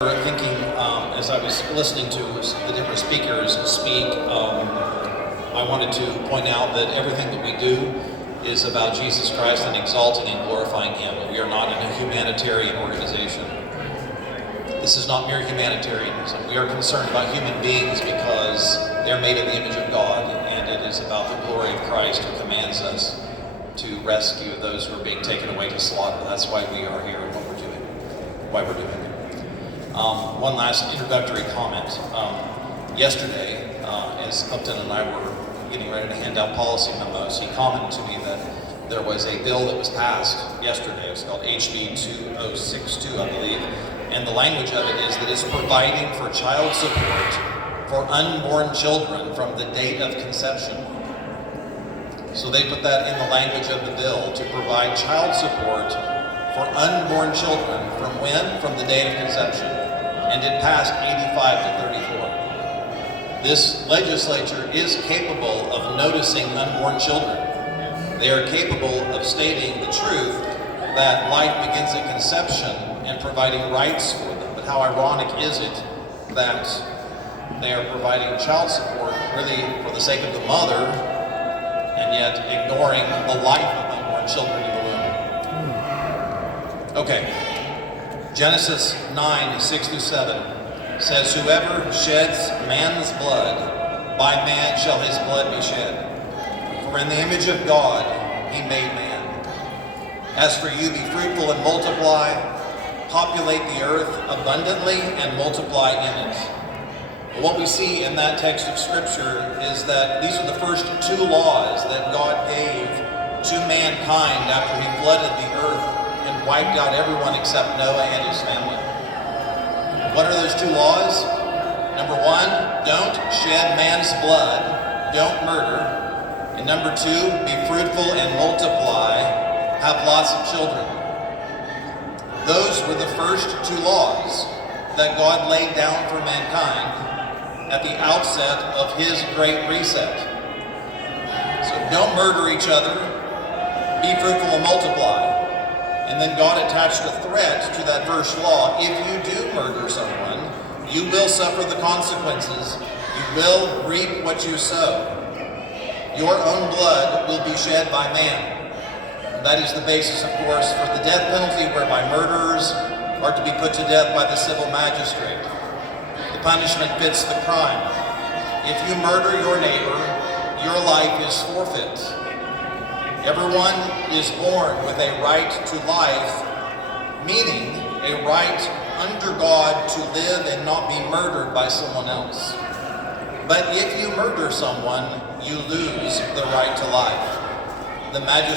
Thinking as I was listening to the different speakers speak, I wanted to point out that everything that we do is about Jesus Christ and exalting and glorifying Him. We are not a humanitarian organization. This is not mere humanitarianism. We are concerned about human beings because they're made in the image of God, and it is about the glory of Christ who commands us to rescue those who are being taken away to slaughter. That's why we are here and what we're doing, why we're doing it. One last introductory comment. Yesterday, as Upton and I were getting ready to hand out policy memos, he commented to me that there was a bill that was passed yesterday. It was called HB 2062, I believe. And the language of it is that it's providing for child support for unborn children from the date of conception. So they put that in the language of the bill, to provide child support for unborn children from when? From the date of conception. And it passed 85 to 34. This legislature is capable of noticing unborn children. They are capable of stating the truth that life begins at conception and providing rights for them. But how ironic is it that they are providing child support really for the sake of the mother, and yet ignoring the life of unborn children in the womb? Okay. Genesis 9:6-7 says, "Whoever sheds man's blood, by man shall his blood be shed. For in the image of God he made man. As for you, be fruitful and multiply, populate the earth abundantly and multiply in it." What we see in that text of Scripture is that these are the first two laws that God gave to mankind after he flooded the earth and wiped out everyone except Noah and his family. What are those two laws? Number one, don't shed man's blood, don't murder. And number two, be fruitful and multiply, have lots of children. Those were the first two laws that God laid down for mankind at the outset of his great reset. So don't murder each other, be fruitful and multiply. And then God attached a threat to that first law. If you do murder someone, you will suffer the consequences. You will reap what you sow. Your own blood will be shed by man. And that is the basis, of course, for the death penalty, whereby murderers are to be put to death by the civil magistrate. The punishment fits the crime. If you murder your neighbor, your life is forfeit. Everyone is born with a right to life, meaning a right under God to live and not be murdered by someone else. But if you murder someone, you lose the right to life. The magistrate